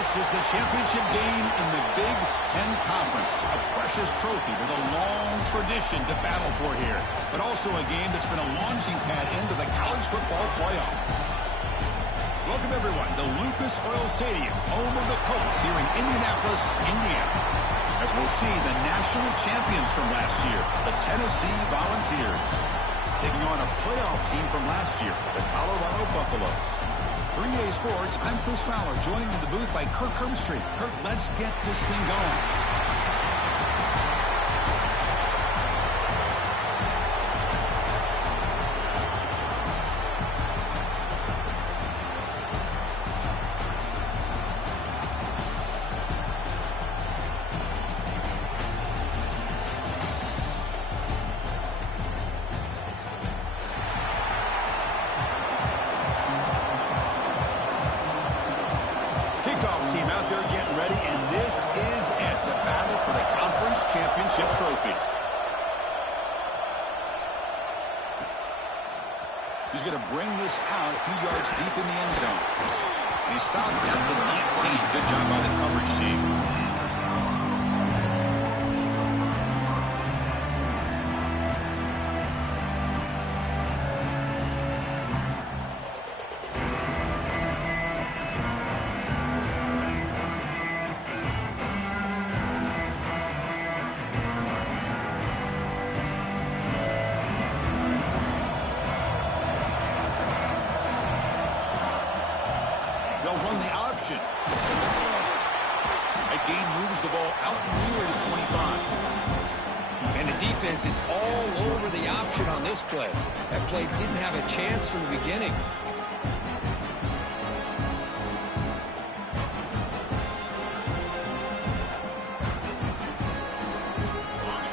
This is the championship game in the Big Ten Conference. A precious trophy with a long tradition to battle for here. But also a game that's been a launching pad into the college football playoff. Welcome, everyone, to Lucas Oil Stadium, home of the Colts here in Indianapolis, Indiana. As we'll see the national champions from last year, the Tennessee Volunteers, taking on a playoff team from last year, the Colorado Buffaloes. For EA Sports, I'm Chris Fowler, joined in the booth by Kirk Herbstreit. Kirk, let's get this thing going. Team out there getting ready, and this is it, the battle for the conference championship trophy. He's going to bring this out a few yards deep in the end zone. And he stopped at the 19. Good job by the coverage team. They'll run the option. That gain moves the ball out near the 25. And the defense is all over the option on this play. That play didn't have a chance from the beginning.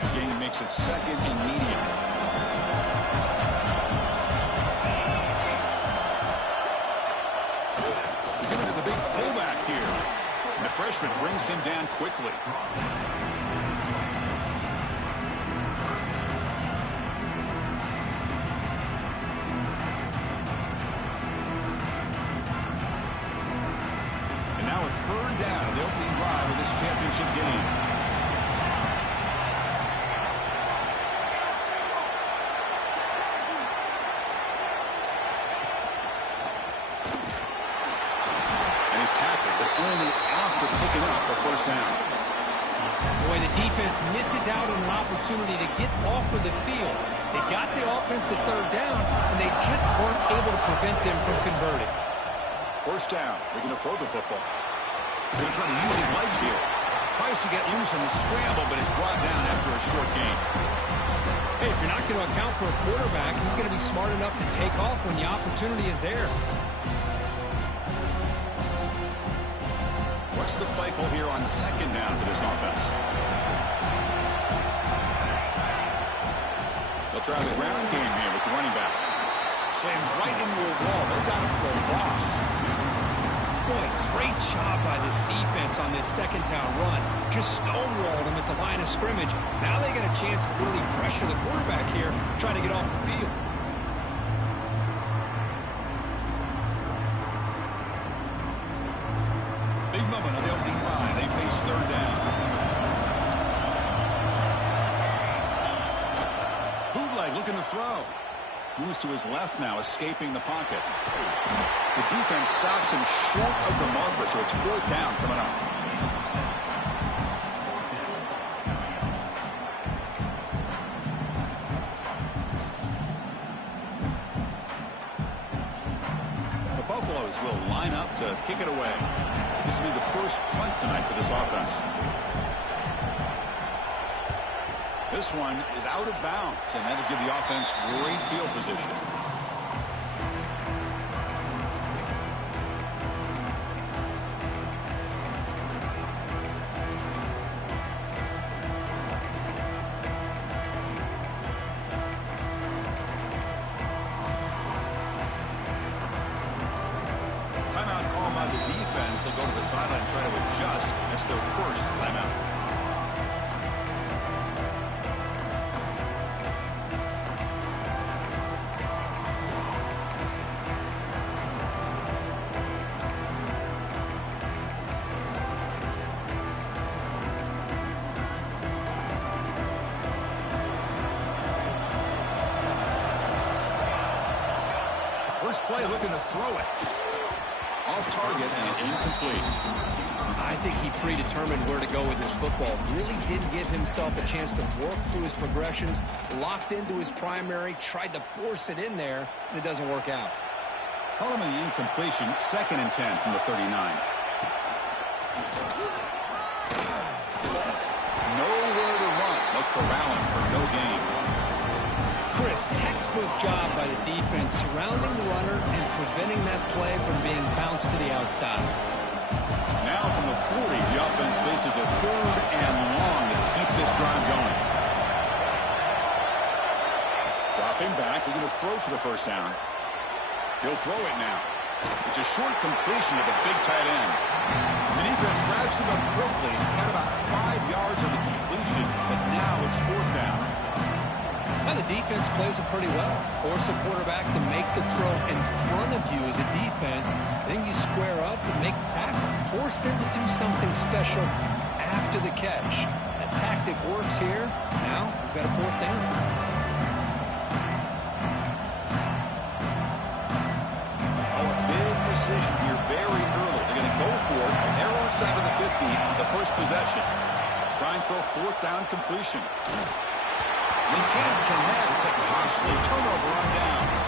The gain makes it second and medium. The freshman brings him down quickly. And now a third down in the opening drive of this championship game. Only after picking up a first down. Boy, the defense misses out on an opportunity to get off of the field. They got the offense to third down, and they just weren't able to prevent them from converting. First down. They're going to throw the football. They're going to try to use his legs here. Tries to get loose on the scramble, but is brought down after a short gain. Hey, if you're not going to account for a quarterback, he's going to be smart enough to take off when the opportunity is there. What's the play call here on second down for this offense? They'll try the ground game here with the running back. Slams right into a wall. They've got him for a loss. Boy, great job by this defense on this second down run. Just stonewalled him at the line of scrimmage. Now they get a chance to really pressure the quarterback here, try to get off the field. Moment on the opening drive. They face third down. Bootleg looking to throw. Moves to his left now, escaping the pocket. The defense stops him short of the marker, so it's fourth down coming up. The Buffaloes will line up to kick it away. This will be the first punt tonight for this offense. This one is out of bounds, and that'll give the offense great field position. Timeout call by the defense. They'll go to the sideline and try to adjust. That's their first timeout. First play looking to throw it. Off target and incomplete. I think he predetermined where to go with his football. Really didn't give himself a chance to work through his progressions, locked into his primary, tried to force it in there, and it doesn't work out. Ultimately, incompletion, 2nd and 10 from the 39. Nowhere to run. They'll corral him for no gain. Chris, textbook job by the defense surrounding the runner and preventing that play from being bounced to the outside. Now from the 40, the offense faces a 3rd and long to keep this drive going. Dropping back, we're going to throw for the first down. He'll throw it now. It's a short completion to the big tight end. The defense wraps him up quickly. Got about 5 yards on the completion, but now it's 4th down. Well, the defense plays it pretty well. Force the quarterback to make the throw in front of you as a defense. Then you square up and make the tackle. Force them to do something special after the catch. That tactic works here. Now we've got a 4th down. Oh, a big decision here very early. They're going to go for it on their own side of the 50 on the first possession. Trying for a 4th down completion. They can't connect to costly turnover on downs.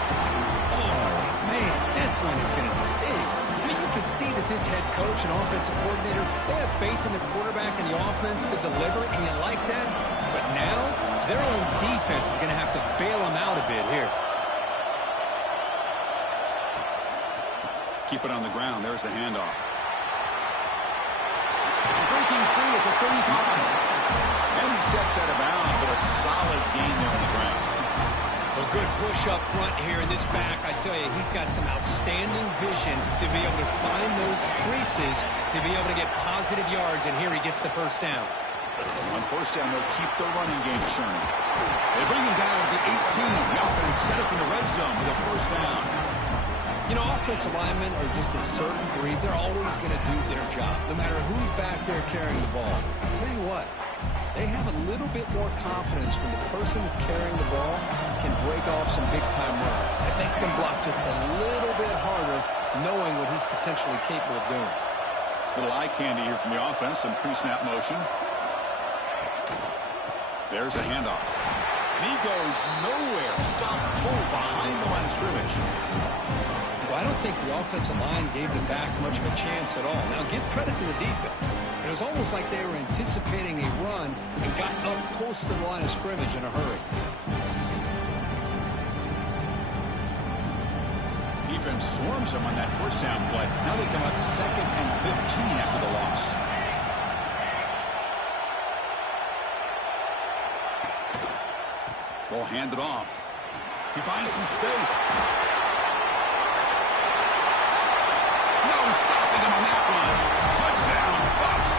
Oh, man, this one is going to sting. I mean, you can see that this head coach and offensive coordinator, they have faith in the quarterback and the offense to deliver, and you like that. But now, their own defense is going to have to bail them out a bit here. Keep it on the ground. There's the handoff. Breaking free at the 35. And he steps out of bounds, but a solid gain there on the ground. A good push up front here in this back. I tell you, he's got some outstanding vision to be able to find those creases, to be able to get positive yards, and here he gets the first down. On first down, they'll keep the running game churning. They bring him down at the 18. The offense set up in the red zone with a first down. You know, offensive linemen are just a certain breed. They're always going to do their job, no matter who's back there carrying the ball. I'll tell you what, they have a little bit more confidence when the person that's carrying the ball can break off some big-time runs. That makes them block just a little bit harder, knowing what he's potentially capable of doing. Little eye candy here from the offense, some pre-snap motion. There's a handoff. And he goes nowhere. Stop pull behind the line of scrimmage. Well, I don't think the offensive line gave them back much of a chance at all. Now, give credit to the defense. It was almost like they were anticipating a run and got up close to the line of scrimmage in a hurry. Defense swarms them on that first down play. Now they come up 2nd and 15 after the loss. Ball handed off. He finds some space. No stopping him on that one. Touchdown, Buffs.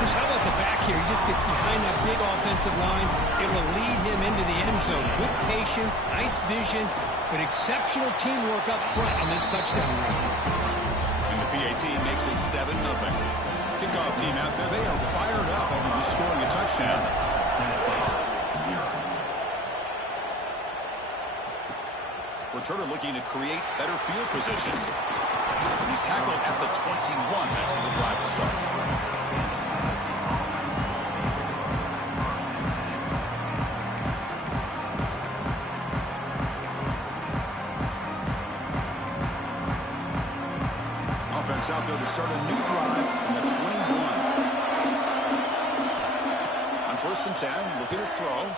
Chris, how about the back here? He just gets behind that big offensive line. It will lead him into the end zone. Good patience, nice vision, but exceptional teamwork up front on this touchdown run. And the PAT makes it 7-0. Kickoff team out there, they are fired up after just scoring a touchdown. Returner looking to create better field position. He's tackled at the 21. That's where the drive will start. Offense out there to start a new drive on the 21. On 1st and 10, looking to throw.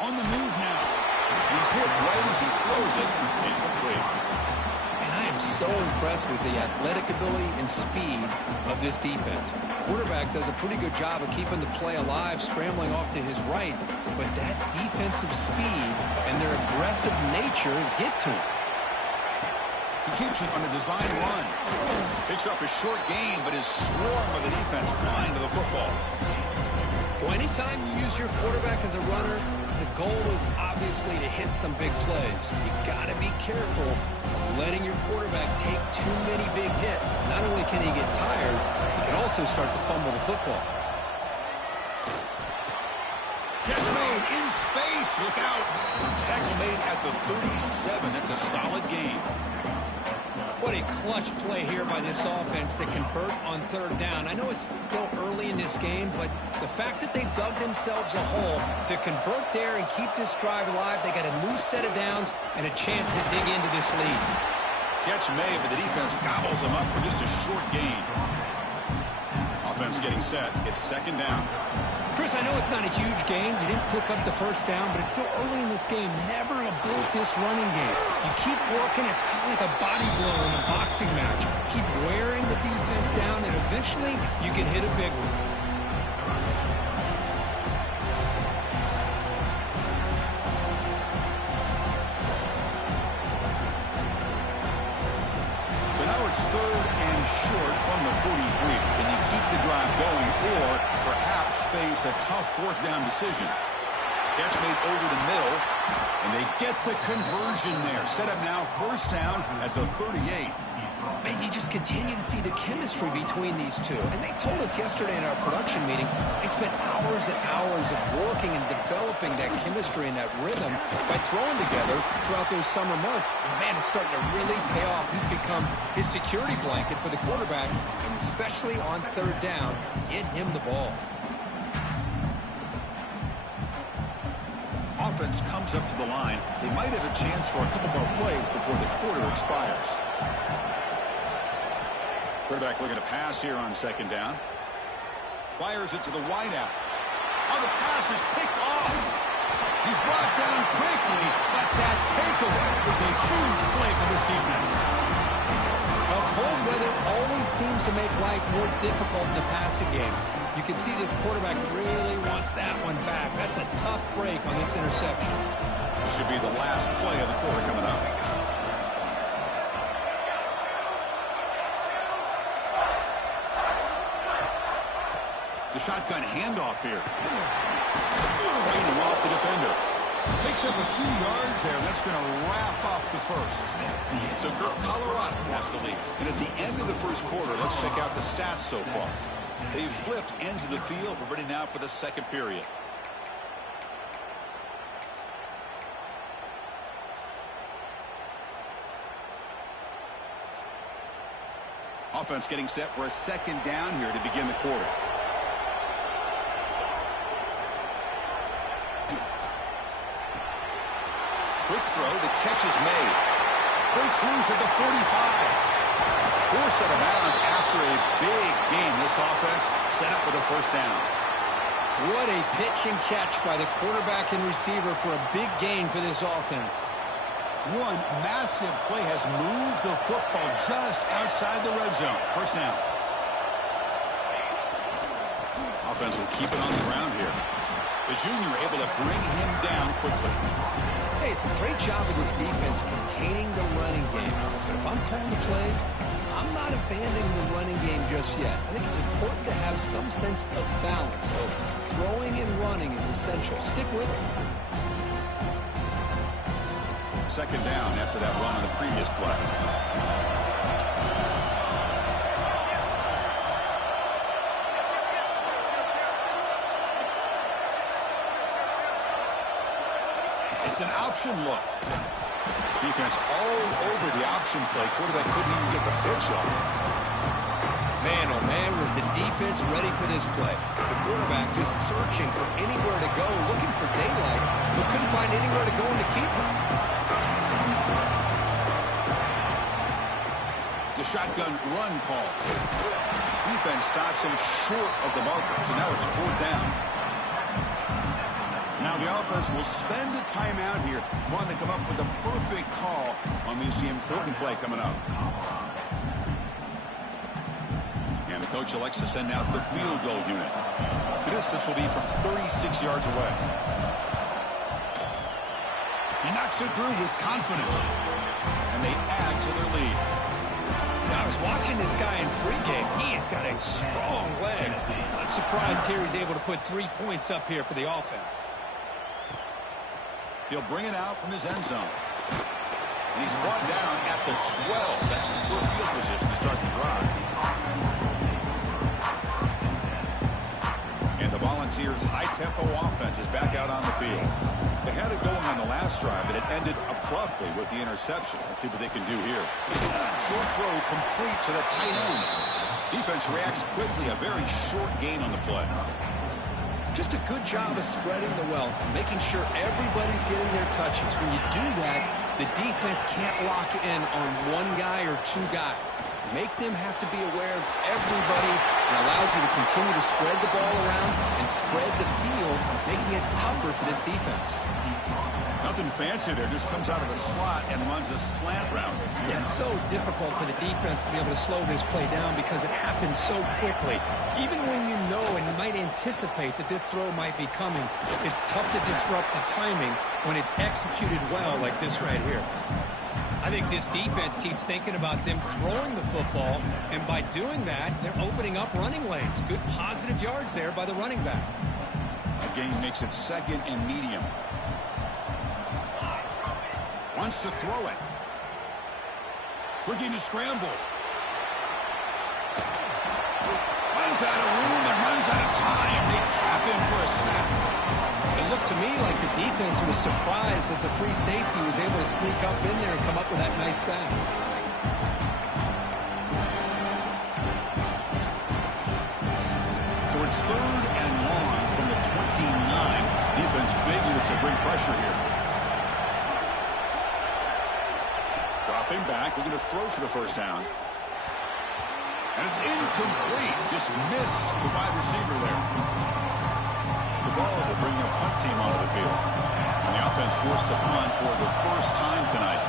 On the move now. He's hit right as he throws it. Incomplete. And I am so impressed with the athletic ability and speed of this defense. Quarterback does a pretty good job of keeping the play alive, scrambling off to his right. But that defensive speed and their aggressive nature get to him. He keeps it on a design run. Picks up a short gain, but his swarm of the defense flying to the football. Well, anytime you use your quarterback as a runner, the goal is obviously to hit some big plays. You got to be careful of letting your quarterback take too many big hits. Not only can he get tired, he can also start to fumble the football. Catch made in space. Look out. Tackle made at the 37. That's a solid gain. What a clutch play here by this offense to convert on third down. I know it's still early in this game, but the fact that they've dug themselves a hole to convert there and keep this drive alive, they got a new set of downs and a chance to dig into this lead. Catch made, but the defense gobbles them up for just a short gain. Offense getting set. It's second down. Chris, I know it's not a huge gain. You didn't pick up the first down, but it's still early in this game. Never abort this running game. You keep working. It's kind of like a body blow in a boxing match. Keep wearing the defense down, and eventually you can hit a big one. So now it's third and short from the 43. Can you keep the drive going or perhaps face a tough fourth down decision? Catch made over the middle, and they get the conversion there. Set up now first down at the 38. Man, you just continue to see the chemistry between these two. And they told us yesterday in our production meeting, they spent hours and hours of working and developing that chemistry and that rhythm by throwing together throughout those summer months. And, man, it's starting to really pay off. He's become his security blanket for the quarterback, and especially on third down, get him the ball. Offense comes up to the line. They might have a chance for a couple more plays before the quarter expires. Quarterback looking to pass here on second down. Fires it to the wideout. Oh, the pass is picked off. He's brought down quickly, but that takeaway is a huge play for this defense. Well, cold weather always seems to make life more difficult in the passing game. You can see this quarterback really wants that one back. That's a tough break on this interception. This should be the last play of the quarter coming up. The shotgun handoff here. Fighting off the defender. Picks up a few yards there. That's going to wrap up the first. So Colorado has the lead. And at the end of the first quarter, let's check out the stats so far. They've flipped ends of the field. We're ready now for the second period. Offense getting set for a second down here to begin the quarter. Quick throw, the catch is made. Breaks loose at the 45. Forced out of bounds after a big game. This offense set up with a first down. What a pitch and catch by the quarterback and receiver for a big gain for this offense. One massive play has moved the football just outside the red zone. First down. Offense will keep it on the ground here. The junior able to bring him down quickly. Hey, it's a great job of this defense containing the running game. But if I'm calling the plays, I'm not abandoning the running game just yet. I think it's important to have some sense of balance. So throwing and running is essential. Stick with it. Second down after that run on the previous play. It's an option look. Defense all over the option play. Quarterback couldn't even get the pitch off. Man, oh man, was the defense ready for this play. The quarterback just searching for anywhere to go, looking for daylight, but couldn't find anywhere to go in to keep him. It's a shotgun run call. Defense stops him short of the marker, so now it's fourth down. Now the offense will spend a timeout here, wanting to come up with a perfect call on this important play coming up. And the coach elects to send out the field goal unit. The distance will be from 36 yards away. He knocks it through with confidence, and they add to their lead. Now, I was watching this guy in pregame. He has got a strong leg. Not surprised here he's able to put 3 points up here for the offense. He'll bring it out from his end zone. And he's brought down at the 12. That's poor field position to start the drive. And the volunteer Frontiers' high-tempo offense is back out on the field. They had it going on the last drive, but it ended abruptly with the interception. Let's see what they can do here. Short throw complete to the tight end. Defense reacts quickly. A very short gain on the play. Just a good job of spreading the wealth, making sure everybody's getting their touches. When you do that, the defense can't lock in on one guy or two guys. Make them have to be aware of everybody. It allows you to continue to spread the ball around and spread the field, making it tougher for this defense. Nothing fancy there. Just comes out of the slot and runs a slant route. Yeah, it's so difficult for the defense to be able to slow this play down because it happens so quickly. Even when you know and you might anticipate that this throw might be coming, it's tough to disrupt the timing when it's executed well like this right here. I think this defense keeps thinking about them throwing the football, and by doing that, they're opening up running lanes. Good positive yards there by the running back. That gain makes it 2nd and medium. Wants to throw it. Looking to scramble. Runs out of room and runs out of time. They trap him for a sack. It looked to me like the defense was surprised that the free safety was able to sneak up in there and come up with that nice sack. So it's 3rd and long from the 29. Defense figures to bring pressure here. Dropping back, looking to throw for the first down. And it's incomplete. Just missed the wide receiver there. The Vols will bring a punt team onto the field. And the offense forced to punt for the first time tonight.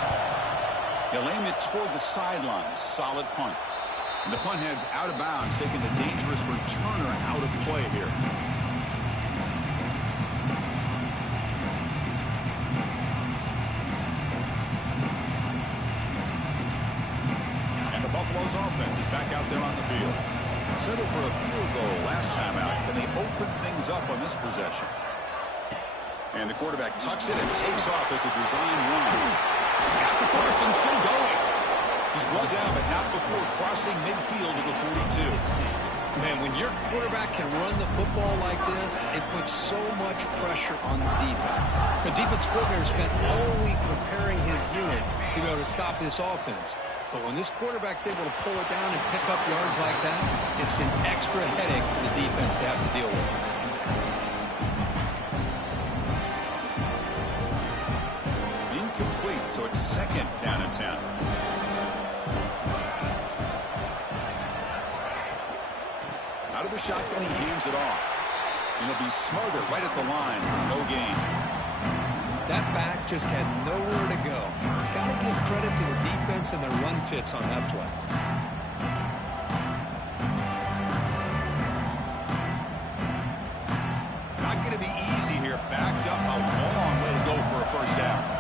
They'll aim it toward the sideline. Solid punt. And the punt heads out of bounds, taking the dangerous returner out of play here. Buffalo's offense is back out there on the field. Settled for a field goal last time out. Can they open things up on this possession? And the quarterback tucks it and takes off as a design run. He's got the first and still going. He's brought down, but not before crossing midfield to the 42. Man, when your quarterback can run the football like this, it puts so much pressure on the defense. The defense coordinator spent all week preparing his unit to be able to stop this offense. But when this quarterback's able to pull it down and pick up yards like that, it's an extra headache for the defense to have to deal with. Incomplete, so it's 2nd down and 10. Out of the shotgun, he hands it off. And he'll be smothered right at the line for no gain. That back just had nowhere to go. Got to give credit to the defense and their run fits on that play. Not going to be easy here. Backed up a long way to go for a first down.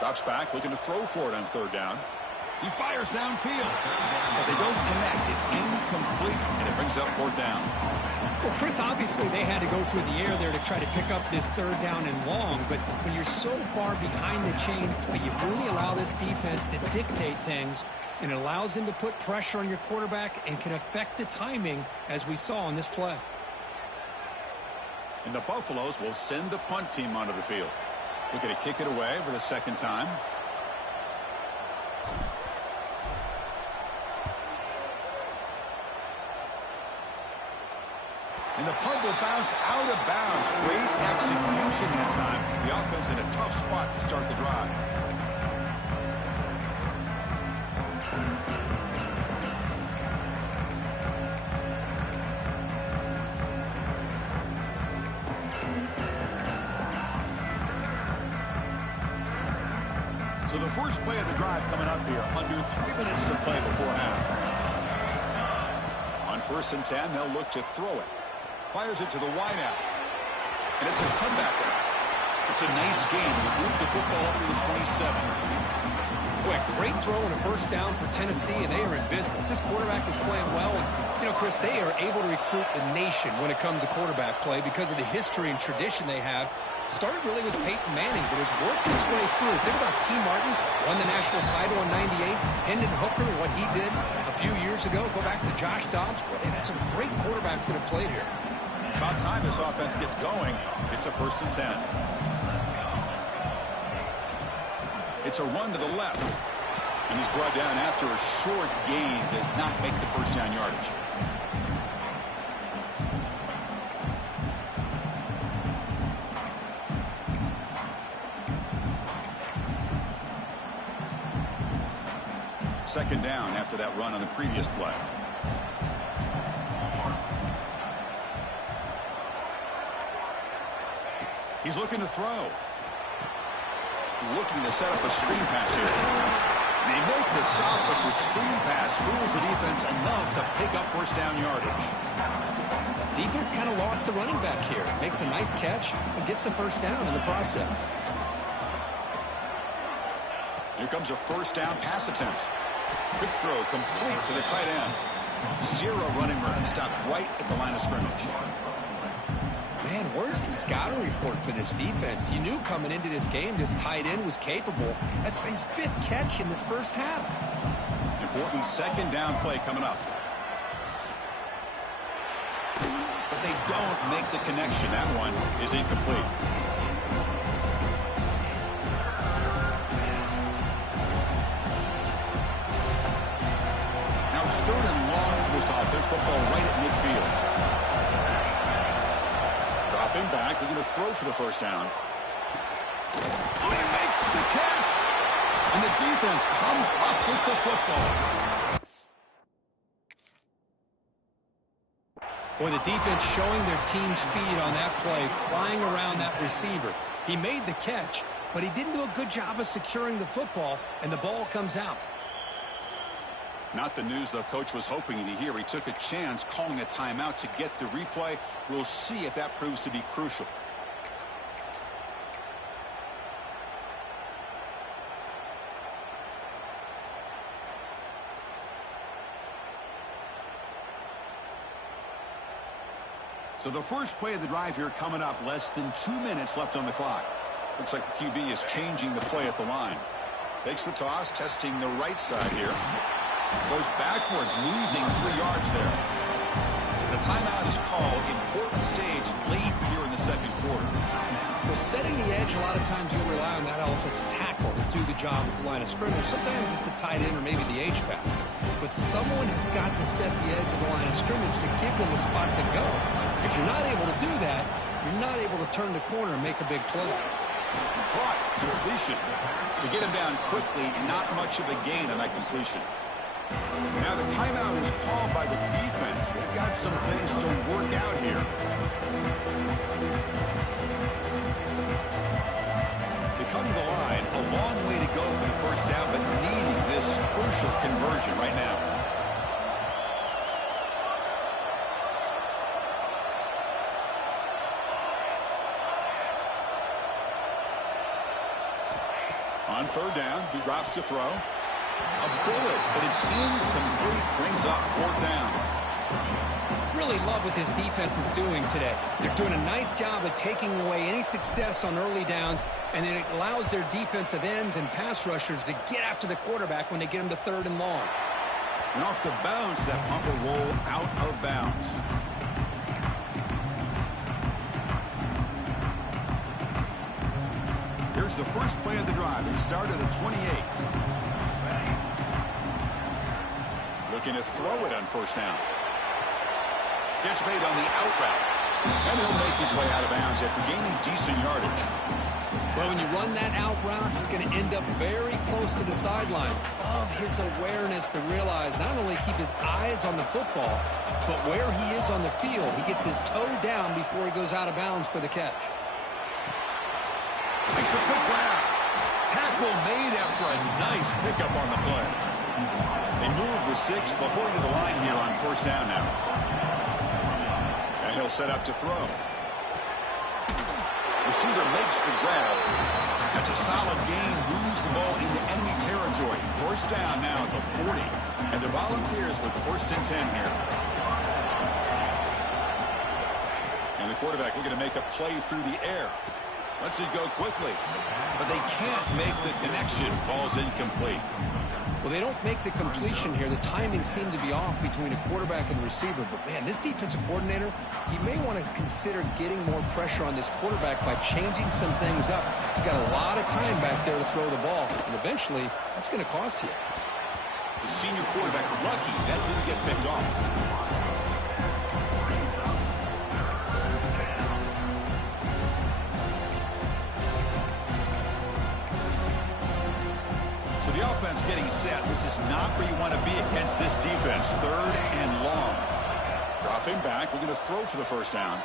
Drops back, looking to throw for it on 3rd down. He fires downfield, but they don't connect. It's incomplete, and it brings up 4th down. Well, Chris, obviously they had to go through the air there to try to pick up this 3rd down and long, but when you're so far behind the chains, you really allow this defense to dictate things, and it allows them to put pressure on your quarterback and can affect the timing, as we saw on this play. And the Buffaloes will send the punt team onto the field. Looking to kick it away for the 2nd time. And the punt will bounce out of bounds. Great execution that time. The offense in a tough spot to start the drive. So the first play of the drive coming up here, under 3 minutes to play before half. On 1st and 10, they'll look to throw it. Fires it to the wideout. And it's a comeback route. It's a nice game. We've moved the football up to the 27. Boy, great throw and a first down for Tennessee, and they are in business. This quarterback is playing well, and, you know, Chris, they are able to recruit the nation when it comes to quarterback play because of the history and tradition they have. Started really with Peyton Manning, but has worked its way through. Think about T. Martin, won the national title in '98. Hendon Hooker, what he did a few years ago. Go back to Josh Dobbs. Boy, they've had some great quarterbacks that have played here. About time this offense gets going. It's a 1st and 10. It's a run to the left. And he's brought down after a short gain. Does not make the first down yardage. Second down after that run on the previous play. He's looking to throw. Looking to set up a screen pass here. They make the stop, but the screen pass fools the defense enough to pick up first down yardage. Defense kind of lost the running back here. Makes a nice catch and gets the first down in the process. Here comes a first down pass attempt. Quick throw complete to the tight end. 0 running room. Stopped right at the line of scrimmage. Man, where's the scouting report for this defense? You knew coming into this game this tight end was capable. That's his 5th catch in this first half. Important second down play coming up. But they don't make the connection. That one is incomplete. Now it's 3rd and long for this offense. Football right at midfield. Dropping back, they're going to throw for the first down. Oh, he makes the catch! And the defense comes up with the football. Boy, the defense showing their team speed on that play, flying around that receiver. He made the catch, but he didn't do a good job of securing the football, and the ball comes out. Not the news the coach was hoping to hear. He took a chance calling a timeout to get the replay. We'll see if that proves to be crucial. So the first play of the drive here coming up. Less than 2 minutes left on the clock. Looks like the QB is changing the play at the line. Takes the toss, testing the right side here. Goes backwards, losing 3 yards there. The timeout is called. Important stage late here in the second quarter. Well, setting the edge, a lot of times you rely on that offensive tackle to do the job at the line of scrimmage. Sometimes it's a tight end or maybe the H-back. But someone has got to set the edge of the line of scrimmage to give them a spot to go. If you're not able to do that, you're not able to turn the corner and make a big play. Caught. Completion. To get him down quickly, not much of a gain on that completion. Now the timeout is called by the defense. They've got some things to work out here. They come to the line, a long way to go for the first down, but needing this crucial conversion right now. On 3rd down, he drops to throw. A bullet, but it's incomplete. Brings up 4th down. Really love what this defense is doing today. They're doing a nice job of taking away any success on early downs, and it allows their defensive ends and pass rushers to get after the quarterback when they get him to 3rd and long. And off the bounce, that punt will roll out of bounds. Here's the first play of the drive. It started at 28. Looking to throw it on 1st down. Gets made on the out route. And he'll make his way out of bounds after gaining decent yardage. Well, when you run that out route, he's going to end up very close to the sideline. Love his awareness to realize not only keep his eyes on the football, but where he is on the field. He gets his toe down before he goes out of bounds for the catch. Makes a quick grab. Tackle made after a nice pickup on the play. They move the 6, but going to the line here on 1st down now. And he'll set up to throw. Receiver makes the grab. That's a solid gain. Moves the ball into enemy territory. First down now at the 40. And the Volunteers with 1st and 10 here. And the quarterback looking to make a play through the air. Lets it go quickly. But they can't make the connection. Ball's incomplete. Well, they don't make the completion here. The timing seemed to be off between a quarterback and receiver. But, man, this defensive coordinator, he may want to consider getting more pressure on this quarterback by changing some things up. You got a lot of time back there to throw the ball. And eventually, that's going to cost you. The senior quarterback lucky that didn't get picked off. The offense getting set. This is not where you want to be against this defense. 3rd and long. Dropping back. We're going to throw for the first down.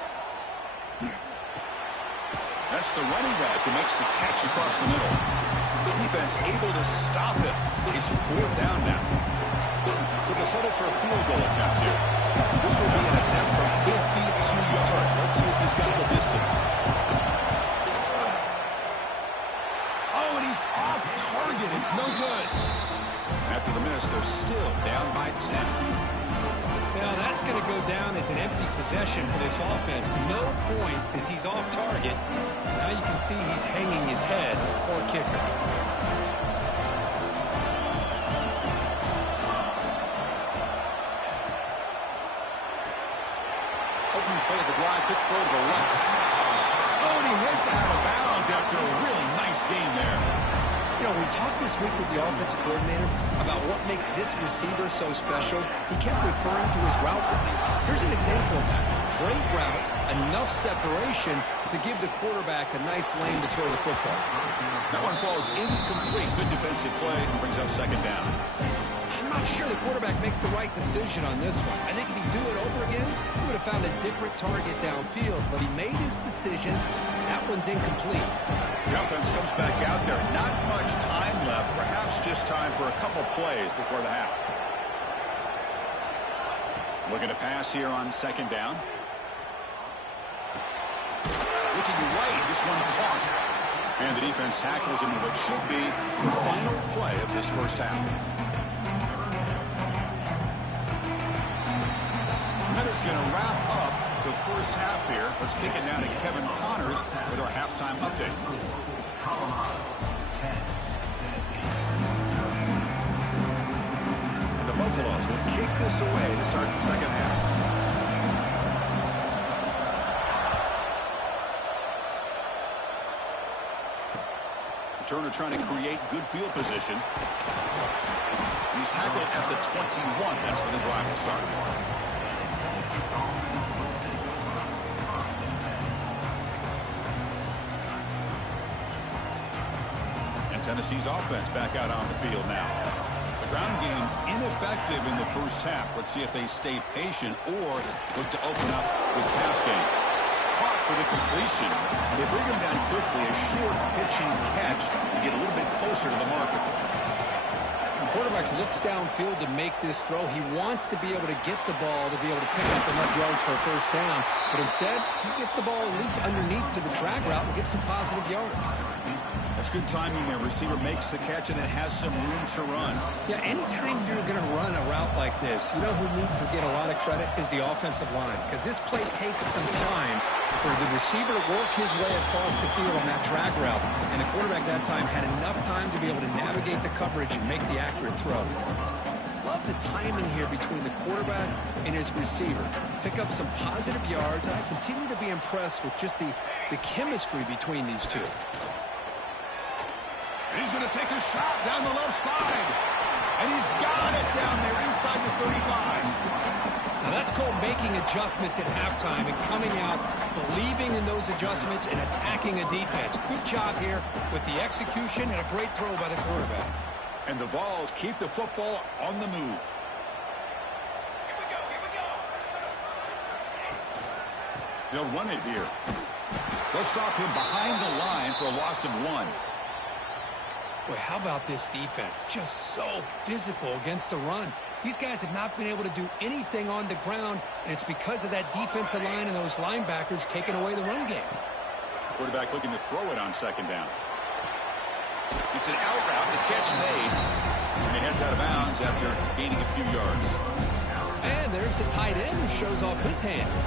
That's the running back who makes the catch across the middle. The defense able to stop it. It's 4th down now. So they'll settle for a field goal attempt here. This will be an attempt from 52 yards. Let's see if he's got the distance. It's no good. After the miss, they're still down by 10. Now that's going to go down as an empty possession for this offense. No points as he's off target. Now you can see he's hanging his head. Poor kicker. Opening play of the drive, quick throw to the left. Oh, and he heads out of bounds after a really nice gain there. You know, we talked this week with the offensive coordinator about what makes this receiver so special. He kept referring to his route running. Here's an example of that. Great route, enough separation to give the quarterback a nice lane to throw the football. That one falls incomplete. Good defensive play and brings up 2nd down. I'm not sure the quarterback makes the right decision on this one. I think if he'd do it over again, he would have found a different target downfield. But he made his decision. That one's incomplete. The offense comes back out there. Not much time left. Perhaps just time for a couple plays before the half. Looking to pass here on 2nd down. Looking right. This one caught. And the defense tackles him in what should be the final play of this first half. Commander's going to wrap up the first half here. Let's kick it down to Kevin Connors with our halftime update. And the Buffaloes will kick this away to start the second half. Turner trying to create good field position. And he's tackled at the 21. That's where the drive will start. Tennessee's offense back out on the field now. The ground game ineffective in the first half. Let's see if they stay patient or look to open up with pass game. Caught for the completion. They bring him down quickly. A short pitching catch to get a little bit closer to the marker. The quarterback looks downfield to make this throw. He wants to be able to get the ball to be able to pick up enough yards for a first down. But instead, he gets the ball at least underneath to the drag route and gets some positive yards. That's good timing there. Receiver makes the catch and it has some room to run. Yeah, anytime you're going to run a route like this, you know who needs to get a lot of credit is the offensive line. Because this play takes some time for the receiver to work his way across the field on that drag route. And the quarterback that time had enough time to be able to navigate the coverage and make the accurate throw. Love the timing here between the quarterback and his receiver. Pick up some positive yards. And I continue to be impressed with just the chemistry between these two. And he's going to take a shot down the left side. And he's got it down there inside the 35. Now that's called making adjustments at halftime and coming out, believing in those adjustments and attacking a defense. Good job here with the execution and a great throw by the quarterback. And the Vols keep the football on the move. They'll run it here. They'll stop him behind the line for a loss of 1. Boy, how about this defense? Just so physical against the run. These guys have not been able to do anything on the ground, and it's because of that defensive line and those linebackers taking away the run game. Quarterback looking to throw it on second down. It's an out route. The catch made. And he heads out of bounds after gaining a few yards. And there's the tight end who shows off his hands.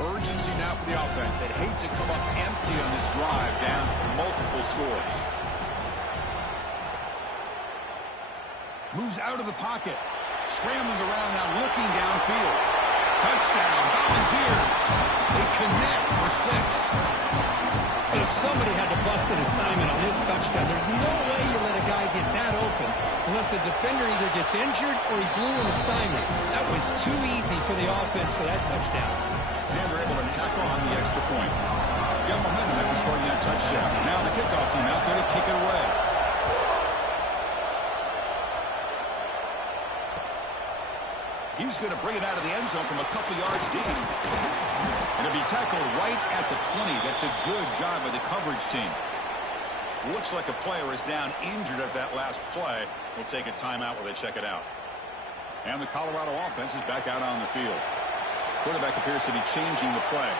Urgency now for the offense. They'd hate to come up empty on this drive, down multiple scores. Moves out of the pocket. Scrambling around now, looking downfield. Touchdown, Volunteers. They connect for 6. If somebody had to bust an assignment on this touchdown, there's no way you let a guy get that open unless the defender either gets injured or he blew an assignment. That was too easy for the offense for that touchdown. And they're able to tack on the extra point. Got momentum after scoring that touchdown. Now the kickoff team out there to kick it away. He's going to bring it out of the end zone from a couple yards deep. And it'll be tackled right at the 20. That's a good job by the coverage team. Looks like a player is down injured at that last play. We'll take a timeout while they check it out. And the Colorado offense is back out on the field. Quarterback appears to be changing the play.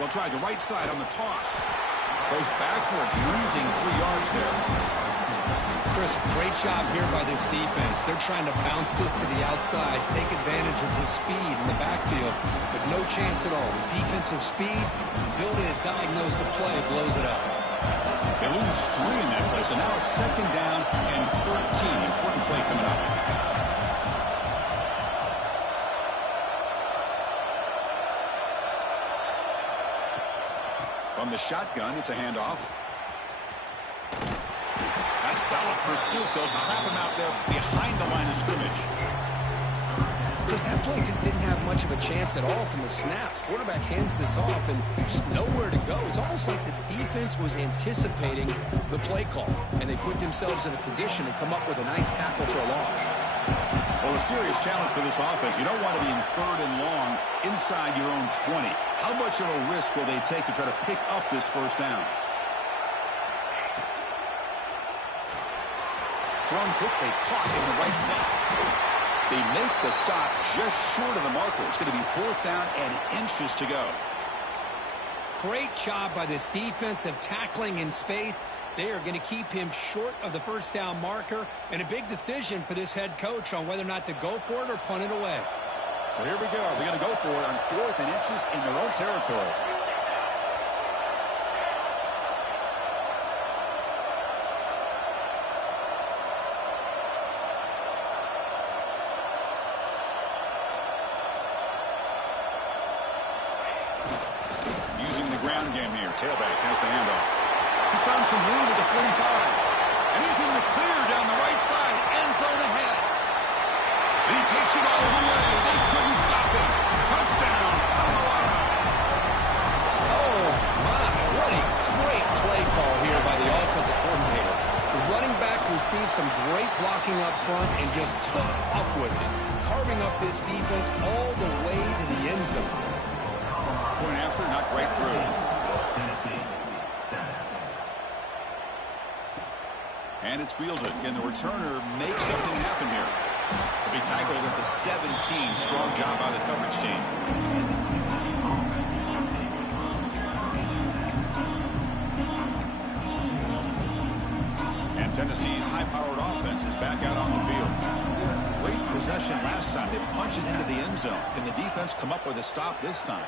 They'll try the right side on the toss. Goes backwards, losing 3 yards there. Chris, great job here by this defense. They're trying to bounce this to the outside, take advantage of his speed in the backfield, but no chance at all. Defensive speed, ability to diagnose the play, blows it up. They lose 3 in that play, so now it's second down and 13. Important play coming up. From the shotgun, it's a handoff. That's solid pursuit. They'll trap him out there behind the line of scrimmage. Chris, that play just didn't have much of a chance at all from the snap. Quarterback hands this off and just nowhere to go. It's almost like the defense was anticipating the play call, and they put themselves in a position to come up with a nice tackle for a loss. Well, a serious challenge for this offense. You don't want to be in 3rd and long inside your own 20. How much of a risk will they take to try to pick up this first down? Thrown quickly, caught in the right flat. They make the stop just short of the marker. It's going to be 4th down and inches to go. Great job by this defensive tackling in space. They are going to keep him short of the first down marker, and a big decision for this head coach on whether or not to go for it or punt it away. So here we go. They're going to go for it on 4th and inches in their own territory. Tailback has the handoff. He's found some room at the 45. And he's in the clear down the right side. End zone ahead. And he takes it all the way. They couldn't stop him. Touchdown, Colorado. Oh, my. What a great play call here by the offensive coordinator. The running back received some great blocking up front and just took off with it, carving up this defense all the way to the end zone. Point after, not right through. And it's fielded. Can the returner make something happen here? He'll be tackled at the 17. Strong job by the coverage team. And Tennessee's high-powered offense is back out on the field. Great possession last time. They punch it into the end zone. Can the defense come up with a stop this time?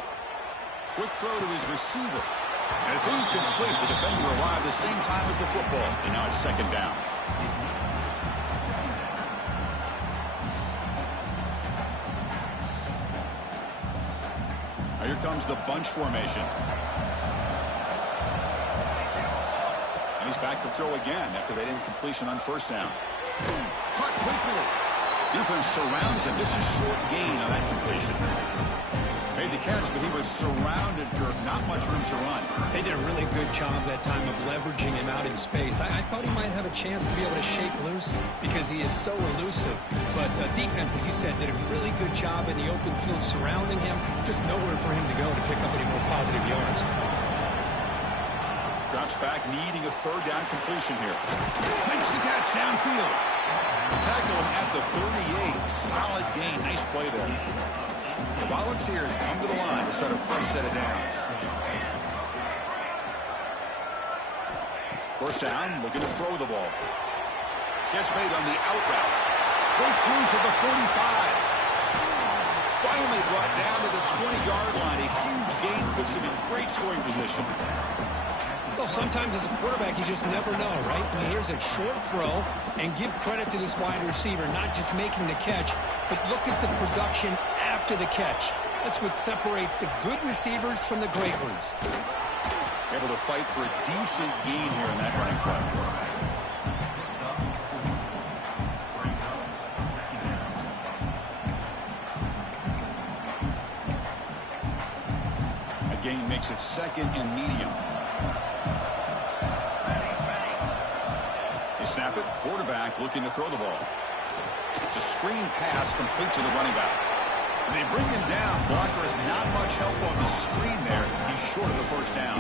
Quick throw to his receiver. And it's incomplete. The defender arrived the same time as the football. And now it's second down. Now here comes the bunch formation. And he's back to throw again after that incompletion on first down. Caught quickly. Defense surrounds him. Just a short gain on that completion. Made the catch, but he was surrounded, Kirk. Not much room to run. They did a really good job that time of leveraging him out in space. I thought he might have a chance to be able to shake loose because he is so elusive. But defense, as you said, did a really good job in the open field surrounding him. Just nowhere for him to go to pick up any more positive yards. Drops back, needing a third down completion here. Makes the catch downfield. Tackle him at the 38. Solid gain. Nice play there. The Volunteers come to the line to start a fresh set of downs. First down, looking to throw the ball. Gets made on the out route. Breaks loose at the 45. Finally brought down to the 20-yard line. A huge gain puts him in great scoring position. Well, sometimes as a quarterback, you just never know, right? I mean, here's a short throw, and give credit to this wide receiver, not just making the catch, but look at the production after the catch. That's what separates the good receivers from the great ones. Able to fight for a decent gain here in that running play. A gain makes it second and medium. They snap it. Quarterback looking to throw the ball. It's a screen pass complete to the running back. And they bring him down. Blocker has not much help on the screen there. He's short of the first down.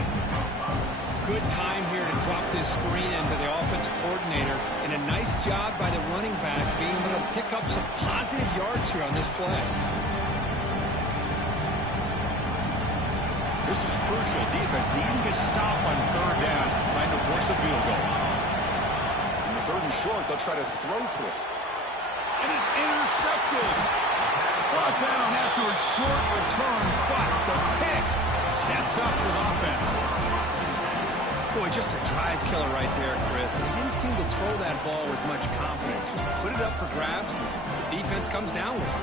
Good time here to drop this screen into the offensive coordinator. And a nice job by the running back being able to pick up some positive yards here on this play. This is crucial. Defense needing a stop on third down, trying to force a field goal. In the third and short, they'll try to throw for it. And it's intercepted. Brought down after a short return, but the pick sets up his offense. Boy, just a drive killer right there, Chris. He didn't seem to throw that ball with much confidence. Just put it up for grabs, and the defense comes down with it.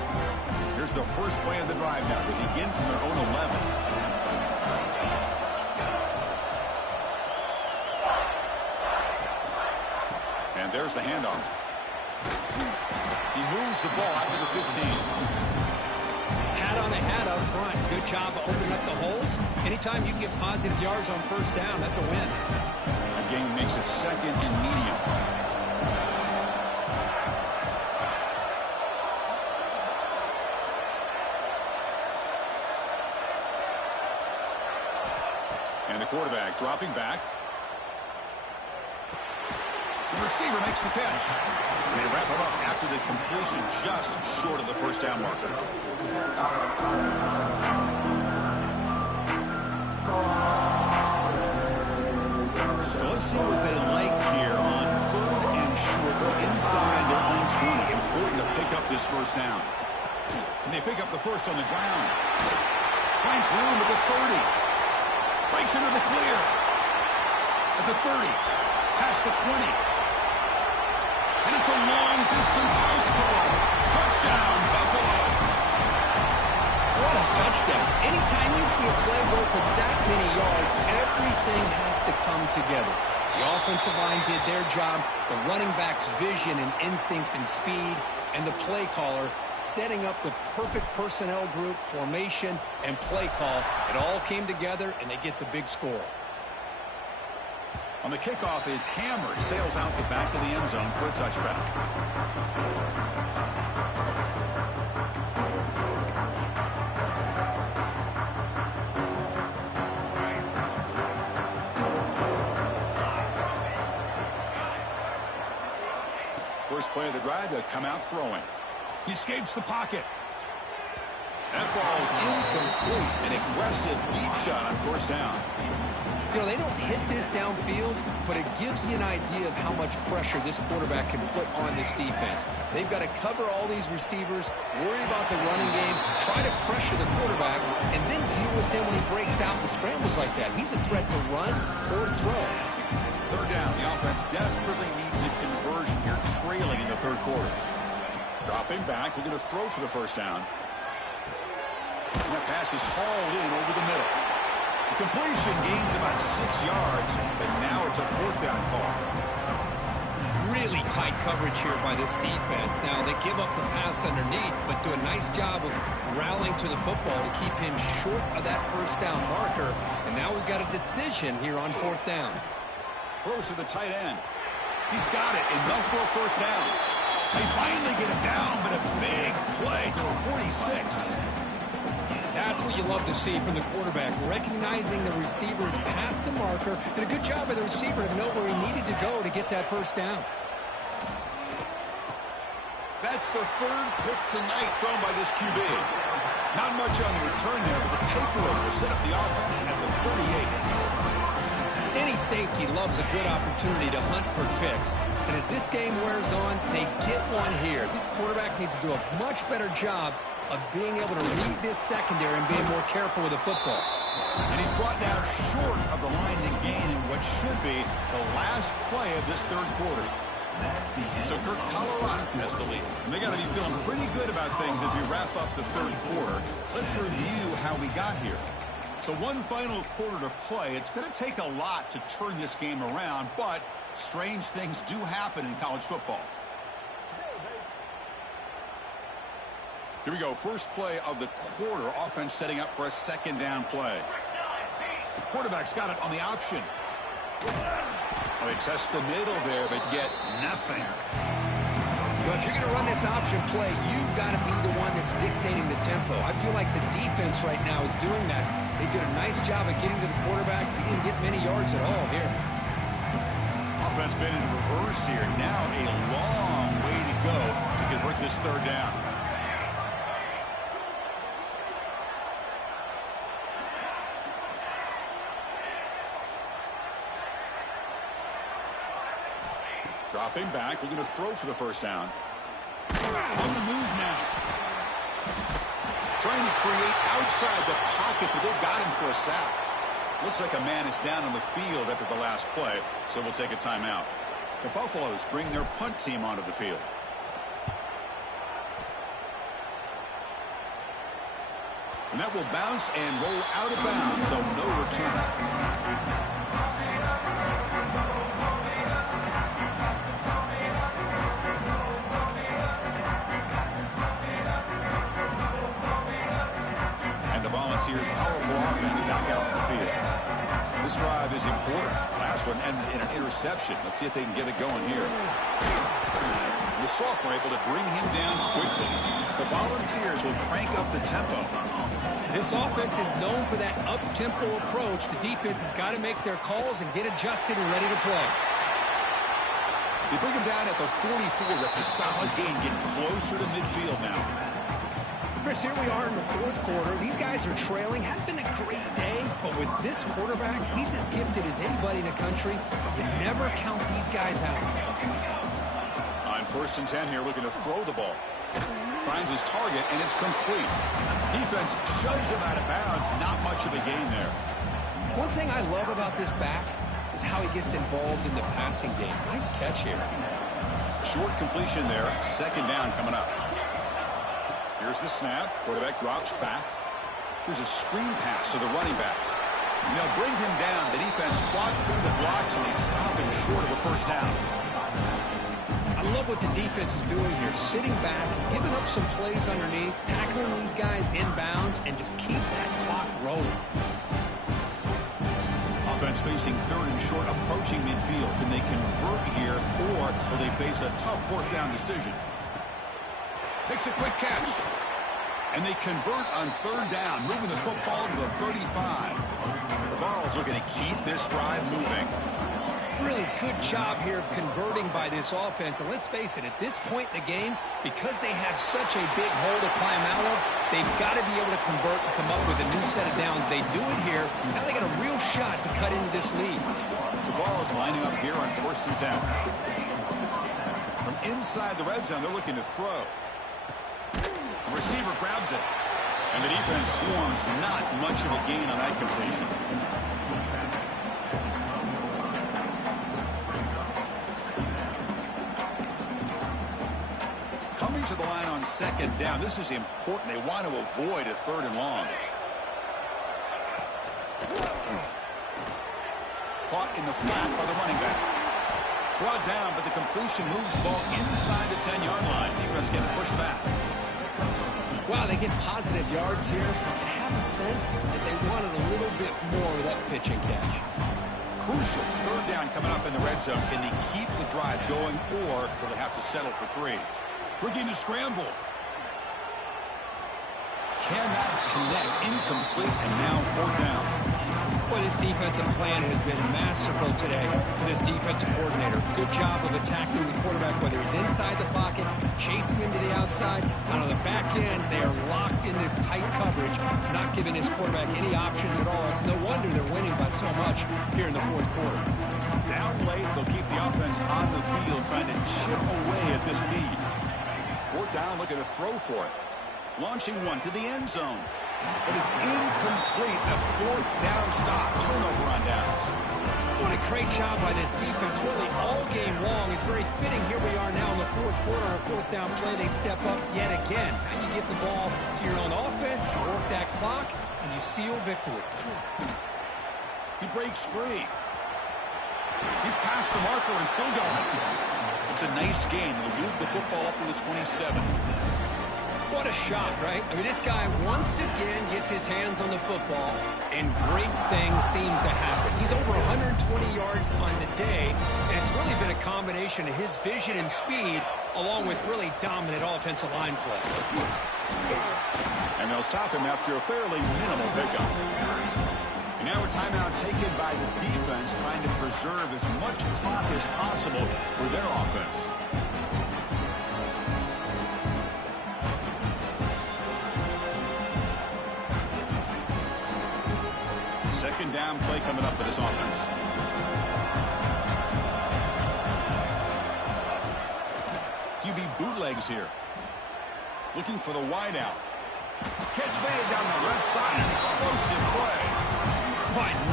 Here's the first play of the drive now. They begin from their own 11. And there's the handoff. He moves the ball out to the 15. Hat on a hat up front. Good job of opening up the holes. Anytime you can get positive yards on first down, that's a win. A gain makes it second and medium. And the quarterback dropping back. The receiver makes the catch. And they wrap him up after the completion, just short of the first down marker. So let's see what they like here on third and short from inside their own 20. Important to pick up this first down. And they pick up the first on the ground. Finds room at the 30. Breaks into the clear. At the 30. Past the 20. And it's a long-distance house call. Touchdown, Buffaloes. What a touchdown. Anytime you see a play go for that many yards, everything has to come together. The offensive line did their job, the running back's vision and instincts and speed, and the play caller setting up the perfect personnel group, formation, and play call. It all came together, and they get the big score. On the kickoff is hammered, sails out the back of the end zone for a touchback. First play of the drive, they'll come out throwing. He escapes the pocket. That ball's incomplete. An aggressive deep shot on first down. You know, they don't hit this downfield, but it gives you an idea of how much pressure this quarterback can put on this defense. They've got to cover all these receivers, worry about the running game, try to pressure the quarterback, and then deal with him when he breaks out and scrambles like that. He's a threat to run or throw. Third down. The offense desperately needs a conversion here, trailing in the third quarter. Dropping back, looking to throw for the first down. And that pass is hauled in over the middle. The completion gains about 6 yards, but now it's a fourth down call. Really tight coverage here by this defense. Now, they give up the pass underneath, but do a nice job of rallying to the football to keep him short of that first down marker. And now we've got a decision here on 4th down. Throws to the tight end. He's got it, enough for a first down. They finally get him down, but a big play to a 46. That's what you love to see from the quarterback, recognizing the receiver's past the marker, and a good job by the receiver to know where he needed to go to get that first down. That's the 3rd pick tonight thrown by this QB. Not much on the return there, but the takeaway will set up the offense at the 38. Any safety loves a good opportunity to hunt for picks. And as this game wears on, they get one here. This quarterback needs to do a much better job of being able to read this secondary and being more careful with the football. And he's brought down short of the line to gain in what should be the last play of this 3rd quarter. So Kirk, Colorado has the lead. And they got to be feeling pretty good about things as we wrap up the 3rd quarter. Let's review how we got here. So one final quarter to play. It's going to take a lot to turn this game around, but strange things do happen in college football. Here we go. First play of the quarter. Offense setting up for a 2nd down play. The quarterback's got it on the option. Well, they test the middle there, but get nothing. Well, if you're going to run this option play, you've got to be the one that's dictating the tempo. I feel like the defense right now is doing that. They did a nice job of getting to the quarterback. He didn't get many yards at all here. Offense been in reverse here. Now a long way to go to convert this 3rd down. Dropping back, looking to throw for the first down. On the move now. Trying to create outside the pocket, but they've got him for a sack. Looks like a man is down on the field after the last play, so we'll take a timeout. The Buffaloes bring their punt team onto the field. And that will bounce and roll out of bounds, so no return. Volunteers' powerful offense back out in the field. This drive is important. Last one ended in an interception. Let's see if they can get it going here. The sophomore able to bring him down quickly. The Volunteers will crank up the tempo. This offense is known for that up-tempo approach. The defense has got to make their calls and get adjusted and ready to play. They bring him down at the 44. That's a solid gain, getting closer to midfield now. Chris, here we are in the 4th quarter. These guys are trailing. Hadn't been a great day, but with this quarterback, he's as gifted as anybody in the country. You never count these guys out. On 1st and 10 here, looking to throw the ball. Finds his target, and it's complete. Defense shoves him out of bounds. Not much of a gain there. One thing I love about this back is how he gets involved in the passing game. Nice catch here. Short completion there. 2nd down coming up. Here's the snap. Quarterback drops back. Here's a screen pass to the running back. And they'll bring him down. The defense fought through the blocks, and they stop him short of the first down. I love what the defense is doing here. Sitting back, giving up some plays underneath, tackling these guys inbounds, and just keep that clock rolling. Offense facing 3rd and short, approaching midfield. Can they convert here, or will they face a tough 4th down decision? Makes a quick catch. And they convert on 3rd down, moving the football to the 35. The Vols are going to keep this drive moving. Really good job here of converting by this offense. And let's face it, at this point in the game, because they have such a big hole to climb out of, they've got to be able to convert and come up with a new set of downs. They do it here. Now they got a real shot to cut into this lead. The Vols lining up here on 1st and 10. From inside the red zone, they're looking to throw. The receiver grabs it, and the defense swarms. Not much of a gain on that completion. Coming to the line on 2nd down. This is important. They want to avoid a 3rd and long. Caught in the flat by the running back. Brought down, but the completion moves the ball inside the 10-yard line. Defense getting pushed back. Wow, they get positive yards here. I have a sense that they wanted a little bit more with that pitch and catch. Crucial third down coming up in the red zone. Can they keep the drive going, or will they have to settle for 3? Looking to scramble. Cannot connect. Incomplete, and now 4th down. Well, this defensive plan has been masterful today for this defensive coordinator. Good job of attacking the quarterback, whether he's inside the pocket, chasing him to the outside, and on the back end, they are locked into tight coverage, not giving his quarterback any options at all. It's no wonder they're winning by so much here in the 4th quarter. Down late, they'll keep the offense on the field, trying to chip away at this lead. 4th down, looking to throw for it. Launching one to the end zone. But it's incomplete. A 4th down stop. Turnover on downs. What a great job by this defense, really all game long. It's very fitting. Here we are now in the 4th quarter. On a 4th down play, they step up yet again. Now you get the ball to your own offense, you work that clock, and you seal victory. He breaks free. He's past the marker and still going. It's a nice game. He'll move the football up to the 27. What a shot, right? I mean, this guy once again gets his hands on the football, and great things seems to happen. He's over 120 yards on the day, and it's really been a combination of his vision and speed, along with really dominant offensive line play. And they'll stop him after a fairly minimal pickup. And now a timeout taken by the defense, trying to preserve as much clock as possible for their offense. Second down play coming up for this offense. QB bootlegs here. Looking for the wideout. Catch made down the left side. Explosive play.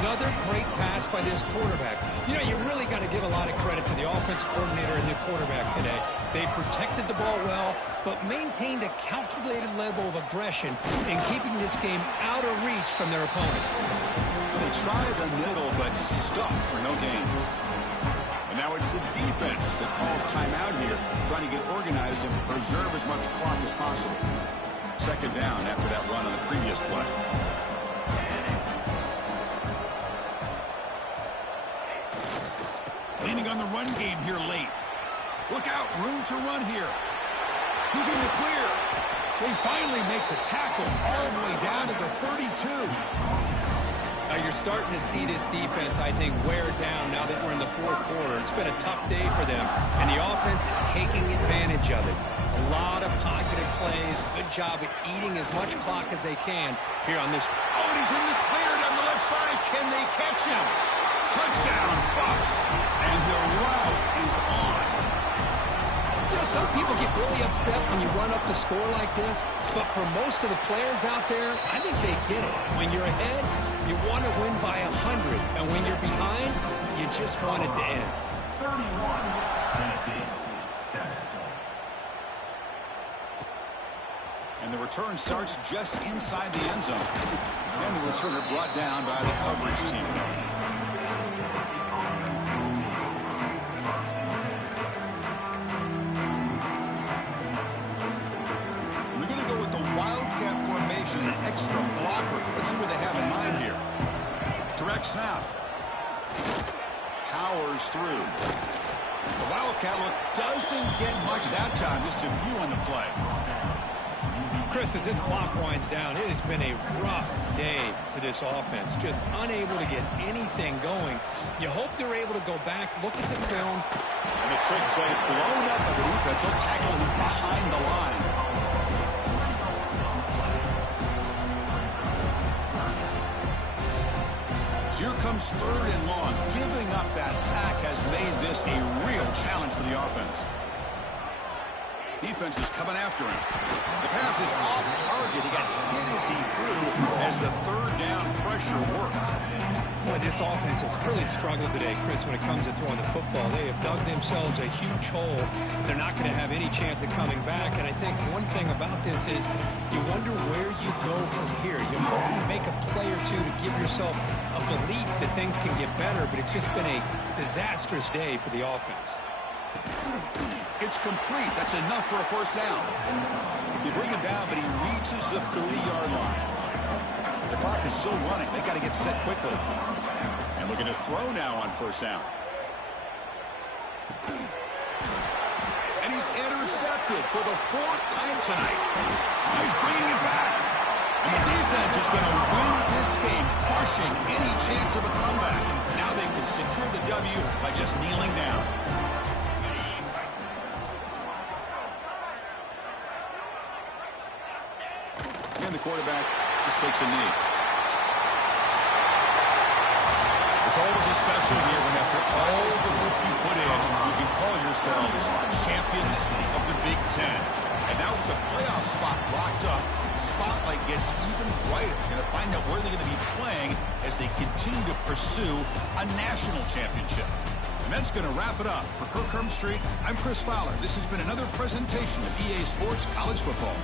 Another great pass by this quarterback. You know, you really got to give a lot of credit to the offensive coordinator and the quarterback today. They protected the ball well, but maintained a calculated level of aggression in keeping this game out of reach from their opponent. They try the middle, but stuck for no gain. And now it's the defense that calls timeout here, trying to get organized and preserve as much clock as possible. Second down after that run on the previous play. Leaning on the run game here late. Look out, room to run here. Who's in the clear? They finally make the tackle all the way down to the 32. You're starting to see this defense, I think, wear down now that we're in the 4th quarter. It's been a tough day for them, and the offense is taking advantage of it. A lot of positive plays. Good job at eating as much clock as they can here on this. Oh, and he's in the clear down the left side. Can they catch him? Touchdown, Buffs. And the route is on. You know, some people get really upset when you run up the score like this, but for most of the players out there, I think they get it. When you're ahead, you want to win by 100, and when you're behind, you just want it to end. 31, Tennessee, 7. And the return starts just inside the end zone. And the returner brought down by the coverage team. We're going to go with the Wildcat formation, an extra blocker. Let's see what they have in mind here. Direct snap. Powers through. The Wildcat look doesn't get much that time. Just a few on the play. Chris, as this clock winds down, it has been a rough day for this offense. Just unable to get anything going. You hope they're able to go back, look at the film. And the trick play blown up by the defense. They'll tackle him behind the line. So here comes 3rd and long. Giving up that sack has made this a real challenge for the offense. Defense is coming after him. The pass is off target. He got hit as he threw as the 3rd down pressure worked. Boy, this offense has really struggled today, Chris, when it comes to throwing the football. They have dug themselves a huge hole. They're not going to have any chance of coming back. And I think one thing about this is you wonder where you go from here. You hope you make a play or two to give yourself a belief that things can get better, but it's just been a disastrous day for the offense. It's complete. That's enough for a first down. You bring him down, but he reaches the 30-yard line. The clock is still running. They got to get set quickly. And looking to throw now on first down. And he's intercepted for the 4th time tonight. Now he's bringing it back. And the defense is going to win this game, crushing any chance of a comeback. Now they can secure the W by just kneeling down. And the quarterback just takes a knee. It's always a special year when after all the work you put in, you can call yourselves champions of the Big Ten. And now with the playoff spot locked up, the spotlight gets even brighter. You're going to find out where they're going to be playing as they continue to pursue a national championship. And that's going to wrap it up. For Kirk Herbstreit, I'm Chris Fowler. This has been another presentation of EA Sports College Football.